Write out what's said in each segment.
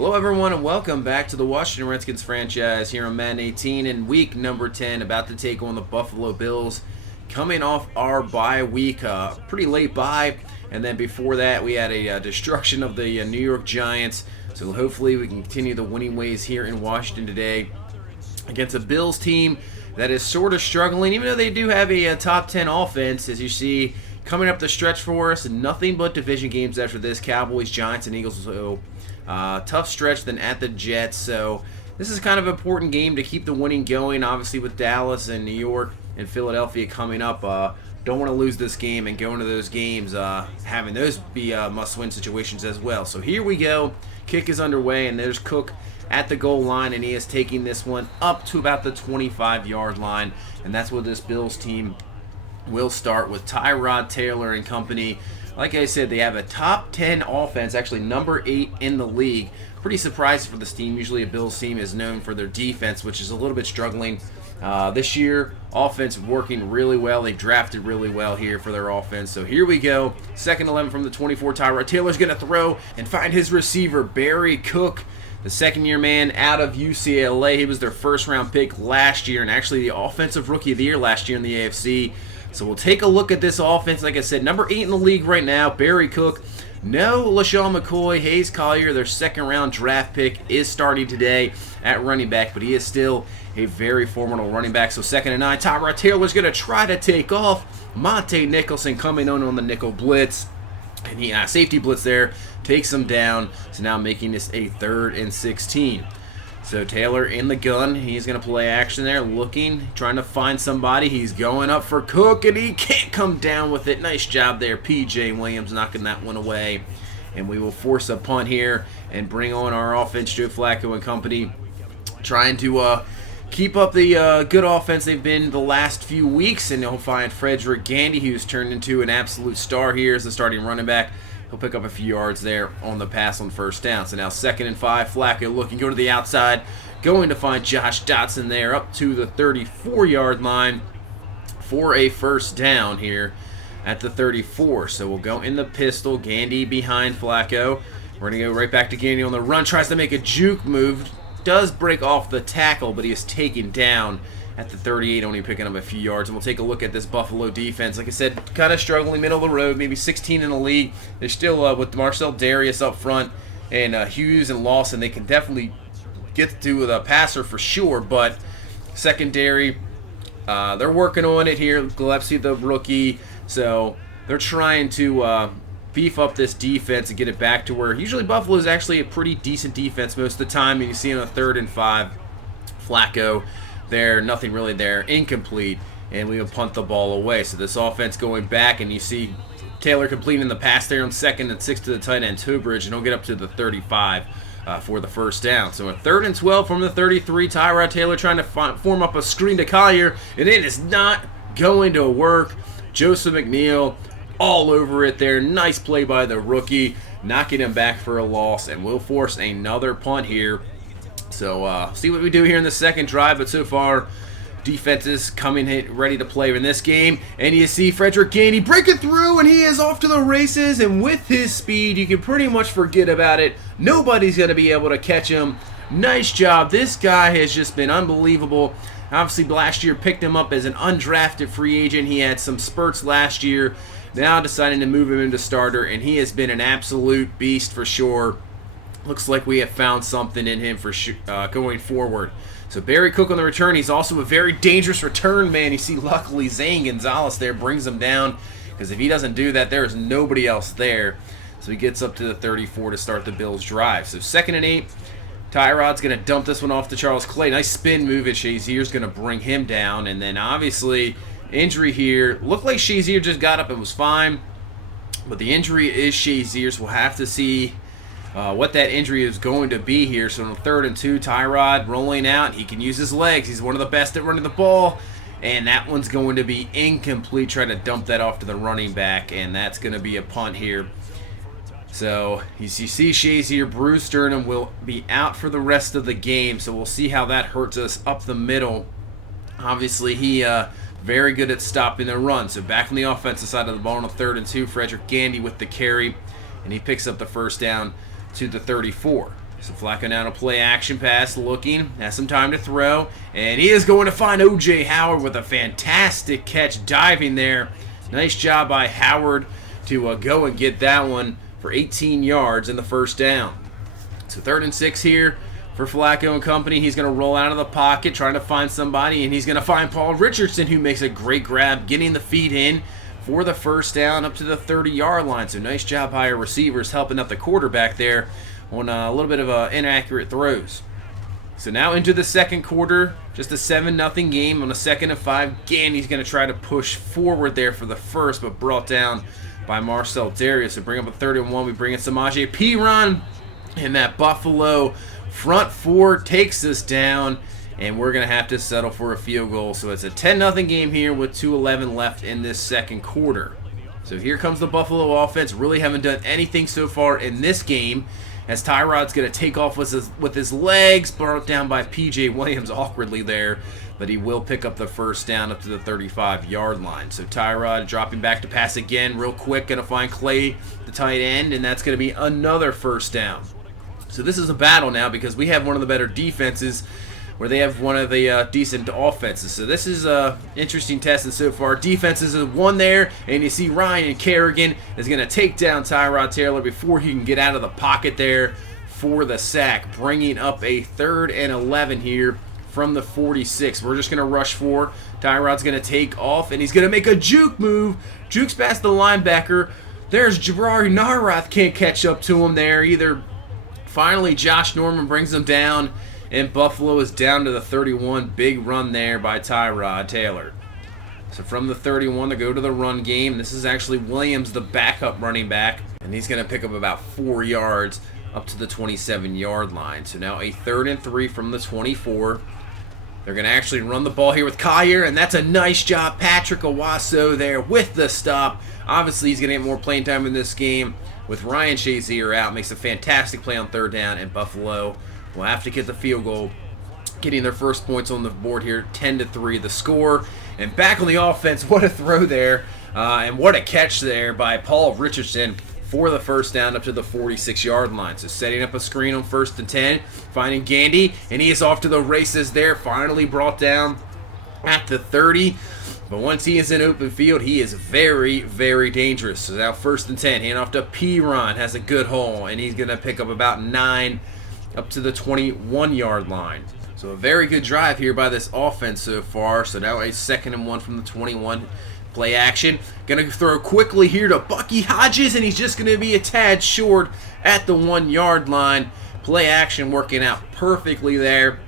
Hello everyone and welcome back to the Washington Redskins franchise here on Madden 18 in week number 10, about to take on the Buffalo Bills, coming off our bye week, pretty late bye, and then before that we had a destruction of the New York Giants, so hopefully we can continue the winning ways here in Washington today against a Bills team that is sort of struggling, even though they do have a top 10 offense, as you see, coming up the stretch for us. Nothing but division games after this: Cowboys, Giants, and Eagles. So tough stretch, then at the Jets. So this is kind of an important game to keep the winning going. Obviously, with Dallas and New York and Philadelphia coming up, don't want to lose this game and go into those games having those be must-win situations as well. So here we go. Kick is underway, and there's Cook at the goal line, and he is taking this one up to about the 25-yard line, and that's what this Bills team will start with Tyrod Taylor and company. Like I said, they have a top 10 offense, actually number 8 in the league. Pretty surprising for this team. Usually a Bills team is known for their defense, which is a little bit struggling. This year, offense working really well. They drafted really well here for their offense. So here we go. Second 11 from the 24. Tyrod Taylor's going to throw and find his receiver, Barry Cook, the second-year man out of UCLA. He was their first-round pick last year and actually the Offensive Rookie of the Year last year in the AFC. So we'll take a look at this offense. Like I said, number 8 in the league right now, Barry Cook. No LaShawn McCoy. Hayes Collier, their second-round draft pick, is starting today at running back, but he is still a very formidable running back. So 2nd and 9, Tyrod Taylor's going to try to take off. Monte Nicholson coming on the nickel blitz. And he safety blitz there, takes him down. So now making this a 3rd and 16. So Taylor in the gun. He's going to play action there, looking, trying to find somebody. He's going up for Cook, and he can't come down with it. Nice job there, P.J. Williams knocking that one away. And we will force a punt here and bring on our offense, Joe Flacco and company, trying to keep up the good offense they've been the last few weeks. And they'll find Frederick Gandy, who's turned into an absolute star here as the starting running back. He'll pick up a few yards there on the pass on first down. So now 2nd and 5, Flacco looking, go to the outside, going to find Josh Dotson there up to the 34-yard line for a first down here at the 34. So we'll go in the pistol, Gandy behind Flacco. We're going to go right back to Gandy on the run, tries to make a juke move, does break off the tackle, but he is taken down at the 38, only picking up a few yards. And we'll take a look at this Buffalo defense. Like I said, kind of struggling, middle of the road, maybe 16 in the league. They're still with Marcel Darius up front and Hughes and Lawson. They can definitely get to the passer for sure, but secondary, they're working on it here. Gillespie, the rookie, so they're trying to beef up this defense and get it back to where usually Buffalo is actually a pretty decent defense most of the time. And you see on the 3rd and 5, Flacco there, nothing really there, incomplete, and we will punt the ball away. So this offense going back, and you see Taylor completing the pass there on 2nd and 6 to the tight end, Tobridge, and he'll get up to the 35 for the first down. So a 3rd and 12 from the 33, Tyrod Taylor trying to form up a screen to Collier, and it is not going to work. Joseph McNeil all over it there. Nice play by the rookie, knocking him back for a loss, and we'll force another punt here. So see what we do here in the second drive, but so far defense is coming ready to play in this game. And you see Frederick Gandy breaking through, and he is off to the races, and with his speed you can pretty much forget about it. Nobody's going to be able to catch him. Nice job. This guy has just been unbelievable. Obviously last year picked him up as an undrafted free agent. He had some spurts last year, now deciding to move him into starter, and he has been an absolute beast for sure. Looks like we have found something in him for going forward. So Barry Cook on the return. He's also a very dangerous return man. You see, luckily Zane Gonzalez there brings him down, because if he doesn't do that, there is nobody else there. So he gets up to the 34 to start the Bills' drive. So 2nd and 8. Tyrod's going to dump this one off to Charles Clay. Nice spin move, and Shazier's going to bring him down. And then obviously injury here. Looked like Shazier just got up and was fine, but the injury is Shazier's. We'll have to see what that injury is going to be here. So on 3rd and 2, Tyrod rolling out. He can use his legs. He's one of the best at running the ball. And that one's going to be incomplete, trying to dump that off to the running back. And that's going to be a punt here. So you see Shazier, Bruce Sternum will be out for the rest of the game. So we'll see how that hurts us up the middle. Obviously, he very good at stopping the run. So back on the offensive side of the ball on a 3rd and 2, Frederick Gandy with the carry. And he picks up the first down to the 34. So Flacco now to play action pass, looking, has some time to throw, and he is going to find O.J. Howard with a fantastic catch, diving there. Nice job by Howard to go and get that one for 18 yards in the first down. So 3rd and 6 here for Flacco and company. He's going to roll out of the pocket, trying to find somebody, and he's going to find Paul Richardson, who makes a great grab, getting the feed in for the first down up to the 30-yard line. So nice job by our receivers helping out the quarterback there on a little bit of inaccurate throws. So now into the second quarter, just a 7-0 game on a 2nd and 5. Gandy's going to try to push forward there for the first, but brought down by Marcel Darius. So bring up a 3rd and 1. We bring in Samaje Perine, and that Buffalo front four takes us down, and we're going to have to settle for a field goal. So it's a 10-0 game here with 2:11 left in this second quarter. So here comes the Buffalo offense. Really haven't done anything so far in this game, as Tyrod's going to take off with his legs, brought down by P.J. Williams awkwardly there, but he will pick up the first down up to the 35-yard line. So Tyrod dropping back to pass again real quick, going to find Clay, the tight end, and that's going to be another first down. So this is a battle now because we have one of the better defenses where they have one of the decent offenses. So this is an interesting test, and so far defenses have won there, and you see Ryan Kerrigan is going to take down Tyrod Taylor before he can get out of the pocket there for the sack, bringing up a 3rd and 11 here from the 46. We're just going to rush for. Tyrod's going to take off, and he's going to make a juke move. Jukes past the linebacker. There's Jabari Narath, can't catch up to him there either. Finally, Josh Norman brings him down, and Buffalo is down to the 31. Big run there by Tyrod Taylor. So from the 31, they go to the run game. This is actually Williams, the backup running back, and he's going to pick up about 4 yards up to the 27-yard line. So now a 3rd and 3 from the 24. They're going to actually run the ball here with Collier, and that's a nice job. Patrick Owasso there with the stop. Obviously, he's going to get more playing time in this game with Ryan Shazier out. Makes a fantastic play on 3rd down, and Buffalo will have to get the field goal, getting their first points on the board here, 10-3 the score. And back on the offense, what a throw there, and what a catch there by Paul Richardson for the first down up to the 46-yard line. So setting up a screen on 1st and 10, finding Gandy, and he is off to the races there, finally brought down at the 30. But once he is in open field, he is very, very dangerous. So now 1st and 10, hand off to Perine, has a good hole, and he's going to pick up about 9 up to the 21-yard line. So a very good drive here by this offense so far. So now a 2nd and 1 from the 21. Play action. Going to throw quickly here to Bucky Hodges, and he's just going to be a tad short at the 1-yard line. Play action working out perfectly there.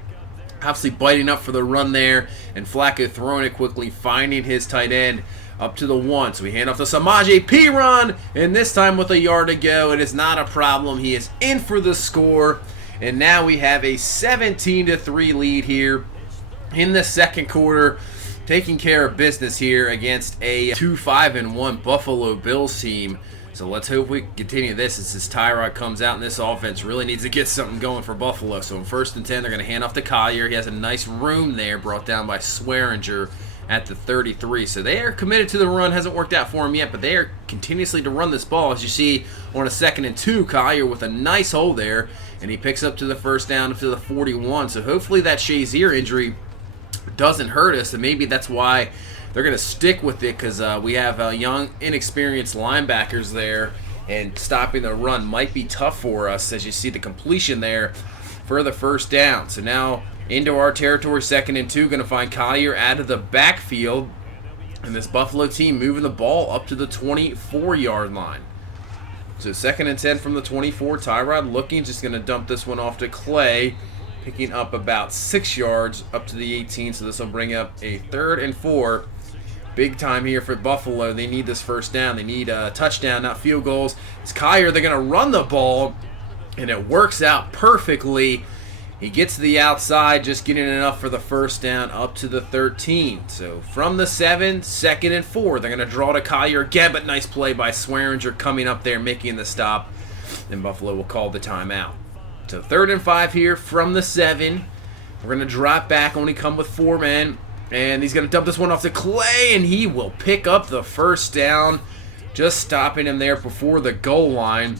Obviously biting up for the run there, and Flacco throwing it quickly, finding his tight end up to the 1. So we hand off to Samaje Perine, and this time with a yard to go. It is not a problem. He is in for the score. And now we have a 17-3 lead here in the second quarter, taking care of business here against a 2-5-1 Buffalo Bills team. So let's hope we continue this as Tyrod comes out, and this offense really needs to get something going for Buffalo. So in 1st and 10, they're going to hand off to Collier. He has a nice room there, brought down by Swearinger at the 33. So they are committed to the run. Hasn't worked out for him yet, but they are continuously to run this ball. As you see on a 2nd and 2, Collier with a nice hole there, and he picks up to the first down up to the 41. So hopefully that Shazier injury doesn't hurt us, and maybe that's why they're going to stick with it, because we have young, inexperienced linebackers there, and stopping the run might be tough for us, as you see the completion there for the first down. So now into our territory, 2nd and 2, going to find Collier out of the backfield, and this Buffalo team moving the ball up to the 24-yard line. So 2nd and 10 from the 24. Tyrod looking, just going to dump this one off to Clay, picking up about 6 yards up to the 18. So this will bring up a 3rd and 4. Big time here for Buffalo. They need this first down. They need a touchdown, not field goals. It's Collier. They're going to run the ball, and it works out perfectly. He gets to the outside, just getting enough for the first down up to the 13. So from the 7, 2nd and 4. They're going to draw to Collier again, but nice play by Swearinger coming up there, making the stop. Then Buffalo will call the timeout. So 3rd and 5 here from the 7. We're going to drop back, only come with 4 men. And he's going to dump this one off to Clay, and he will pick up the first down, just stopping him there before the goal line.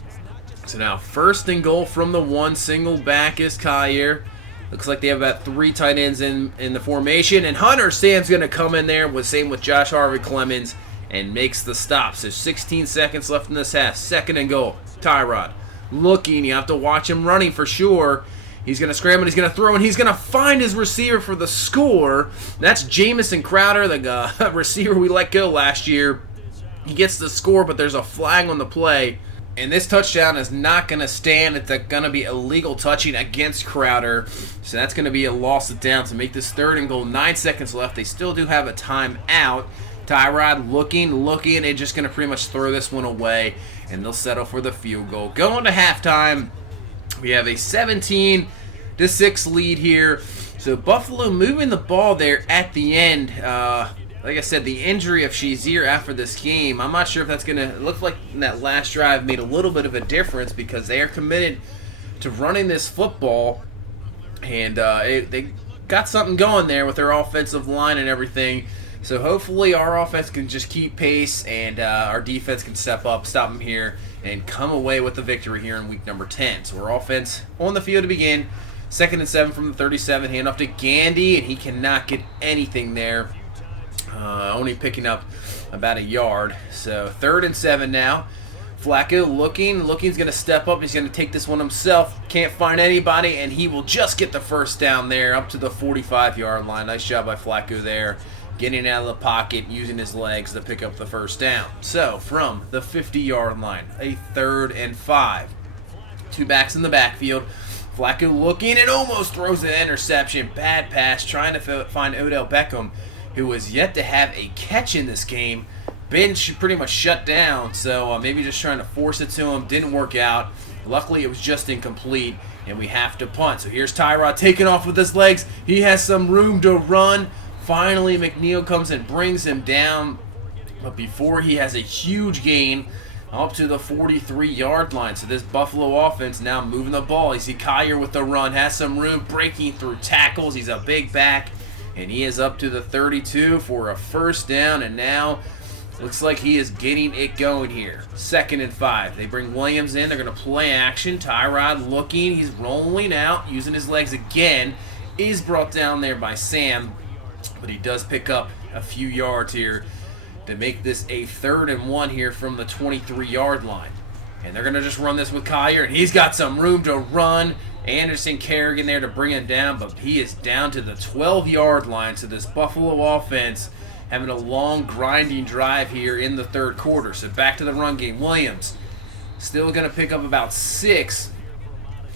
So now 1st and goal from the 1. Single back is Collier. Looks like they have about 3 tight ends in the formation. And Hunter Sam's going to come in there, same with Josh Harvey Clemens, and makes the stop. So 16 seconds left in this half. 2nd and goal. Tyrod looking. You have to watch him running for sure. He's going to scramble, he's going to throw, and he's going to find his receiver for the score. That's Jamison Crowder, the receiver we let go last year. He gets the score, but there's a flag on the play. And this touchdown is not going to stand. It's going to be illegal touching against Crowder. So that's going to be a loss of down to make this 3rd and goal. 9 seconds left. They still do have a timeout. Tyrod looking, and just going to pretty much throw this one away. And they'll settle for the field goal. Going to halftime, we have a 17-6 lead here. So Buffalo moving the ball there at the end. Like I said, the injury of Shazier after this game, I'm not sure if that's going to look like that last drive made a little bit of a difference because they are committed to running this football. And they got something going there with their offensive line and everything. So hopefully our offense can just keep pace and our defense can step up, stop them here, and come away with the victory here in week number 10. So our offense on the field to begin. 2nd and 7 from the 37. Hand off to Gandy, and he cannot get anything there. Only picking up about a yard. So 3rd and 7 now. Flacco looking's going to step up. He's going to take this one himself. Can't find anybody, and he will just get the first down there up to the 45-yard line. Nice job by Flacco there, getting out of the pocket, using his legs to pick up the first down. So from the 50-yard line, a 3rd and 5. 2 backs in the backfield. Flacco looking and almost throws an interception. Bad pass, trying to find Odell Beckham, who has yet to have a catch in this game. Been pretty much shut down, so maybe just trying to force it to him. Didn't work out. Luckily, it was just incomplete, and we have to punt. So here's Tyrod taking off with his legs. He has some room to run. Finally, McNeil comes and brings him down, but before he has a huge gain up to the 43-yard line. So this Buffalo offense now moving the ball. You see Collier with the run, has some room, breaking through tackles. He's a big back. And he is up to the 32 for a first down, and now looks like he is getting it going here. 2nd and 5. They bring Williams in. They're going to play action. Tyrod looking. He's rolling out, using his legs again. Is brought down there by Sam, but he does pick up a few yards here to make this a 3rd and 1 here from the 23-yard line. And they're going to just run this with Collier, and he's got some room to run. Anderson Kerrigan there to bring him down, but he is down to the 12-yard line. So this Buffalo offense having a long, grinding drive here in the 3rd quarter. So back to the run game. Williams still going to pick up about 6,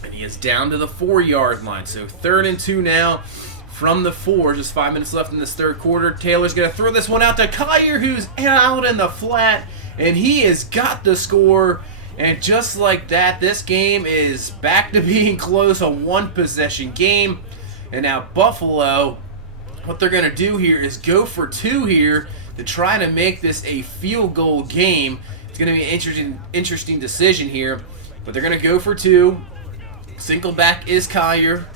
and he is down to the 4-yard line. So 3rd and 2 now from the 4. Just 5 minutes left in this 3rd quarter. Taylor's going to throw this one out to Collier, who's out in the flat, and he has got the score. And just like that, this game is back to being close, a 1-possession game. And now Buffalo, what they're going to do here is go for 2 here to try to make this a field goal game. It's going to be an interesting decision here, but they're going to go for 2. Single back is Collier.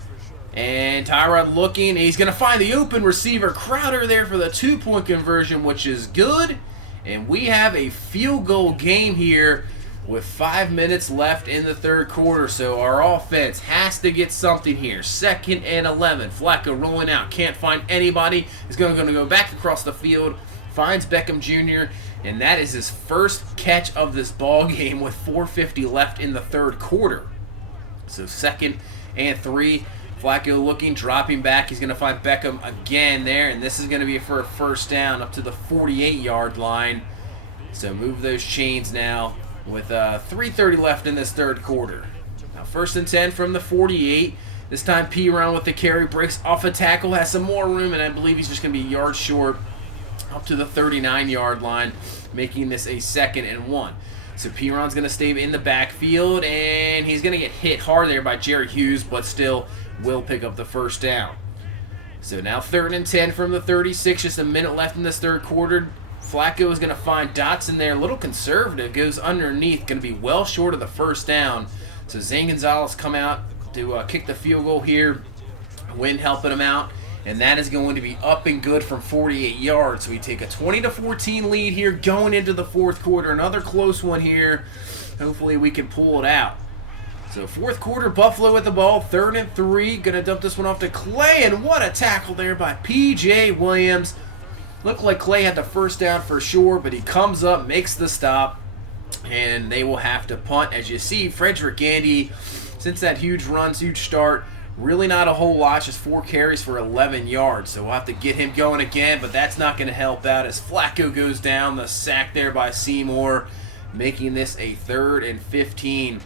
And Tyrod looking, and he's going to find the open receiver, Crowder, there for the 2-point conversion, which is good. And we have a field goal game here with 5 minutes left in the 3rd quarter. So our offense has to get something here. 2nd and 11. Flacco rolling out. Can't find anybody. He's going to go back across the field. Finds Beckham Jr. And that is his first catch of this ball game with 4:50 left in the 3rd quarter. So 2nd and 3. Flacco looking, dropping back. He's going to find Beckham again there. And this is going to be for a first down up to the 48-yard line. So move those chains now with 3:30 left in this 3rd quarter. Now 1st and 10 from the 48. This time P around with the carry, breaks off a tackle, has some more room, and I believe he's just going to be yards short up to the 39-yard line, making this a 2nd and 1. So Piron's going to stay in the backfield, and he's going to get hit hard there by Jerry Hughes, but still will pick up the first down. So now 3rd and 10 from the 36, just a minute left in this 3rd quarter. Flacco is going to find Dotson there, a little conservative, goes underneath, going to be well short of the first down. So Zane Gonzalez come out to kick the field goal here, Wynn helping him out, and that is going to be up and good from 48 yards. So we take a 20-14 lead here going into the 4th quarter. Another close one here. Hopefully we can pull it out. So fourth quarter, Buffalo with the ball, 3rd and 3. Gonna dump this one off to Clay, and what a tackle there by P.J. Williams. Looked like Clay had the first down for sure, but he comes up, makes the stop, and they will have to punt. As you see, Frederick Gandy, since that huge run, huge start, really not a whole lot, just 4 carries for 11 yards. So we'll have to get him going again, but that's not going to help out as Flacco goes down. The sack there by Seymour, making this a 3rd and 15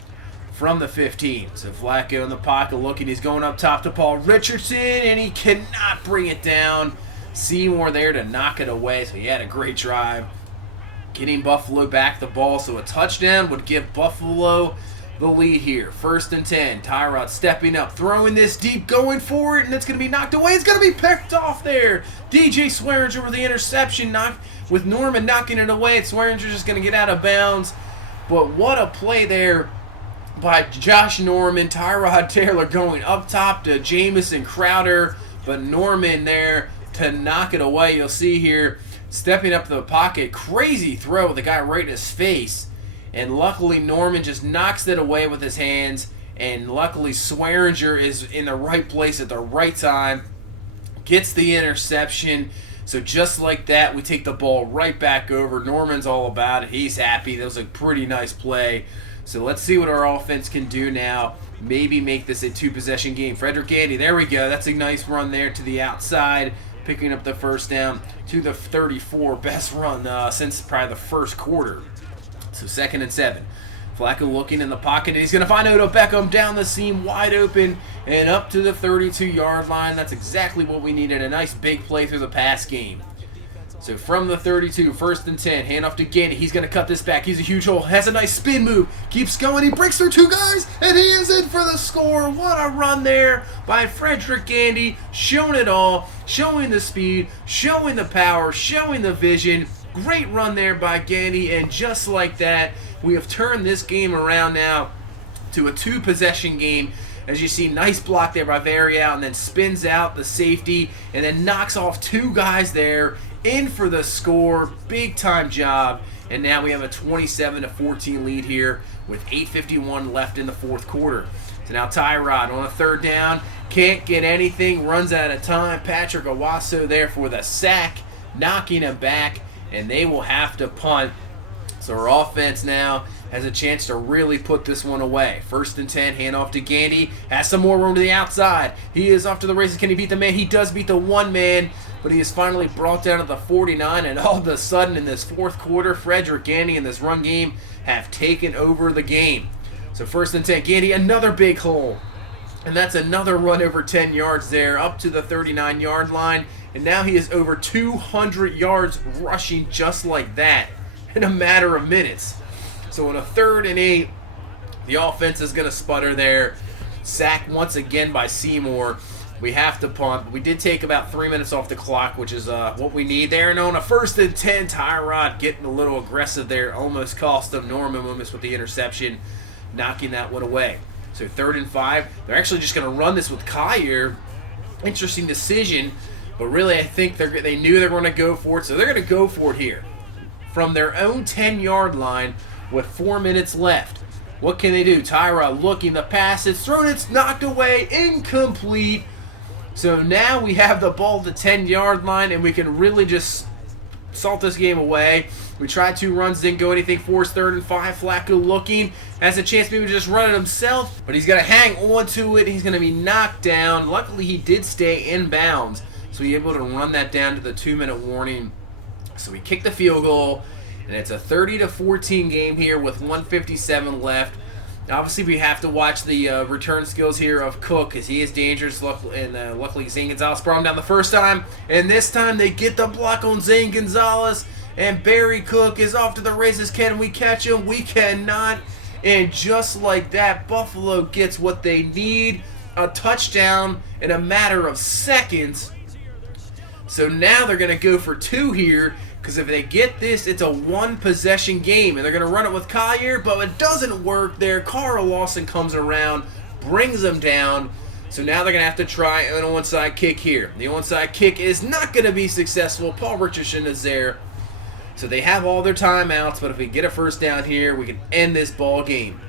from the 15. So Flacco in the pocket looking. He's going up top to Paul Richardson, and he cannot bring it down. Seymour there to knock it away. So he had a great drive, getting Buffalo back the ball. So a touchdown would give Buffalo the lead here. 1st and 10. Tyrod stepping up, throwing this deep, going for it, and it's going to be knocked away. It's going to be picked off there. DJ Swearinger with the interception, with Norman knocking it away. Swearinger's just going to get out of bounds. But what a play there by Josh Norman. Tyrod Taylor going up top to Jamison Crowder, but Norman there to knock it away. You'll see here, stepping up to the pocket, crazy throw with the guy right in his face, and luckily Norman just knocks it away with his hands, and luckily Swearinger is in the right place at the right time, gets the interception. So just like that, we take the ball right back over. Norman's all about it. He's happy. That was a pretty nice play. So let's see what our offense can do now. Maybe make this a 2-possession game. Frederick Gandy, there we go. That's a nice run there to the outside, picking up the first down to the 34. Best run since probably the first quarter. So 2nd and 7. Flacco looking in the pocket, and he's going to find Odell Beckham down the seam, wide open, and up to the 32-yard line. That's exactly what we needed. A nice big play through the pass game. So from the 32, 1st and 10, hand off to Gandy. He's going to cut this back. He's a huge hole. Has a nice spin move. Keeps going. He breaks through 2 guys, and he is in for the score. What a run there by Frederick Gandy. Showing it all. Showing the speed. Showing the power. Showing the vision. Great run there by Gandy, and just like that, we have turned this game around now to a 2-possession game. As you see, nice block there by Varial, and then spins out the safety, and then knocks off 2 guys there, in for the score. Big time job, and now we have a 27-14 lead here with 8:51 left in the 4th quarter. So now Tyrod on a 3rd down, can't get anything, runs out of time. Patrick Owasso there for the sack, knocking him back, and they will have to punt. So our offense now has a chance to really put this one away. 1st and 10, hand off to Gandy. Has some more room to the outside. He is off to the races. Can he beat the man? He does beat the 1 man, but he is finally brought down to the 49, and all of a sudden in this 4th quarter, Frederick Gandy and this run game have taken over the game. So 1st and 10, Gandy, another big hole. And that's another run over 10 yards there, up to the 39-yard line. And now he is over 200 yards rushing just like that in a matter of minutes. So on a 3rd and 8, the offense is going to sputter there. Sacked once again by Seymour. We have to punt. We did take about 3 minutes off the clock, which is what we need there. And on a 1st and 10, Tyrod getting a little aggressive there. Almost cost him. Norman Loomis with the interception, knocking that one away. So 3rd and 5. They're actually just going to run this with Kyer. Interesting decision. But really, I think they knew they were going to go for it. So they're going to go for it here. From their own 10-yard line with 4 minutes left. What can they do? Tyrod looking, the pass, it's thrown, it's knocked away, incomplete. So now we have the ball at the 10-yard line, and we can really just salt this game away. We tried 2 runs, didn't go anything for us. 3rd and 5, Flacco looking, has a chance maybe to just run it himself, but he's going to hang on to it. He's going to be knocked down. Luckily, he did stay in bounds, so he's able to run that down to the 2-minute warning. So we kick the field goal, and it's a 30-14 game here with 1:57 left. Obviously, we have to watch the return skills here of Cook, because he is dangerous. Luckily, Zane Gonzalez brought him down the first time, and this time they get the block on Zane Gonzalez, and Barry Cook is off to the races. Can we catch him? We cannot. And just like that, Buffalo gets what they need, a touchdown in a matter of seconds. So now they're going to go for 2 here, because if they get this, it's a 1-possession game, and they're going to run it with Collier, but it doesn't work there. Carl Lawson comes around, brings them down. So now they're going to have to try an onside kick here. The onside kick is not going to be successful. Paul Richardson is there. So they have all their timeouts, but if we get a first down here, we can end this ball game.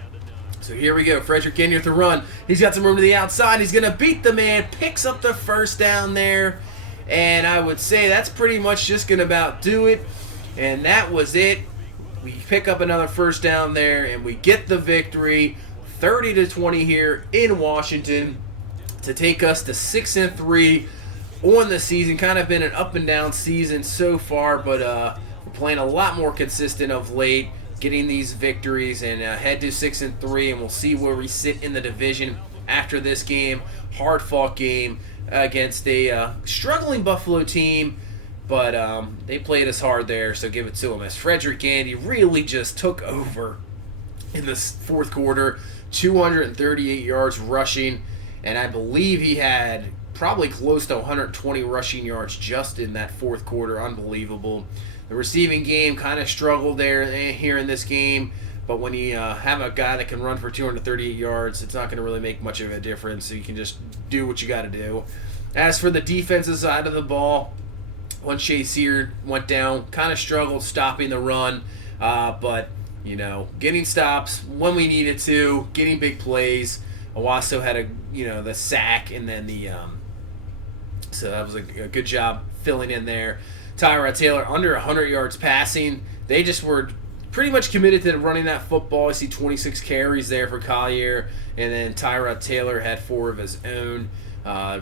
So here we go. Frederick Gainey with the run. He's got some room to the outside. He's going to beat the man. Picks up the first down there. And I would say that's pretty much just going to about do it. And that was it. We pick up another first down there, and we get the victory, 30-20 here in Washington, to take us to 6-3 on the season. Kind of been an up and down season so far, but we're playing a lot more consistent of late, getting these victories, and head to 6-3, and we'll see where we sit in the division after this game. Hard-fought game against a struggling Buffalo team. But they played us hard there, so give it to them. As Frederick Gainey really just took over in the fourth quarter, 238 yards rushing, and I believe he had probably close to 120 rushing yards just in that fourth quarter. Unbelievable. The receiving game kind of struggled there here in this game, but when you have a guy that can run for 238 yards, it's not going to really make much of a difference, so you can just do what you got to do. As for the defensive side of the ball, when Shazier went down, kind of struggled stopping the run, but, getting stops when we needed to, getting big plays. Owasso had the sack, and then so that was a good job filling in there. Tyrod Taylor, under 100 yards passing. They just were pretty much committed to running that football. I see 26 carries there for Collier, and then Tyrod Taylor had 4 of his own.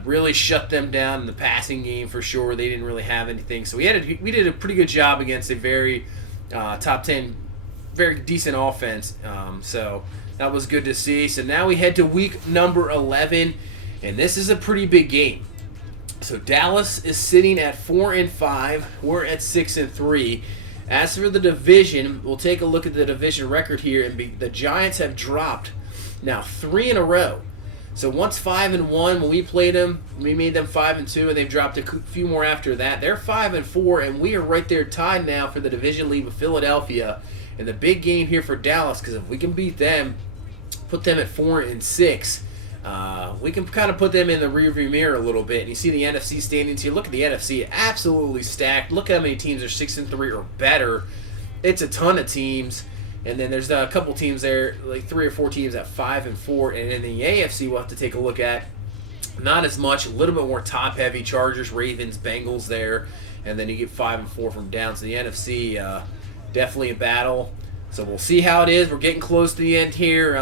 Really shut them down in the passing game for sure. They didn't really have anything. So we did a pretty good job against a very top 10, very decent offense. So that was good to see. So now we head to week number 11, and this is a pretty big game. So Dallas is sitting at 4-5. We're at 6-3. As for the division, we'll take a look at the division record here, and the Giants have dropped now 3 in a row. So once 5-1, when we played them, we made them 5-2, and they've dropped a few more after that. They're 5-4, and we are right there tied now for the division lead with Philadelphia. And the big game here for Dallas, because if we can beat them, put them at 4-6, we can kind of put them in the rearview mirror a little bit. And you see the NFC standings here. Look at the NFC, absolutely stacked. Look how many teams are 6-3 or better. It's a ton of teams. And then there's a couple teams there, like 3 or 4 teams at 5-4. And in the AFC, we'll have to take a look at. Not as much, a little bit more top-heavy. Chargers, Ravens, Bengals there. And then you get 5-4 from down. So the NFC, definitely a battle. So we'll see how it is. We're getting close to the end here.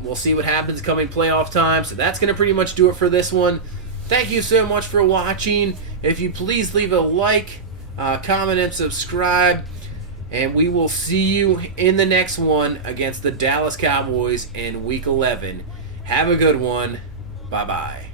We'll see what happens coming playoff time. So that's going to pretty much do it for this one. Thank you so much for watching. If you please leave a like, comment, and subscribe. And we will see you in the next one against the Dallas Cowboys in Week 11. Have a good one. Bye-bye.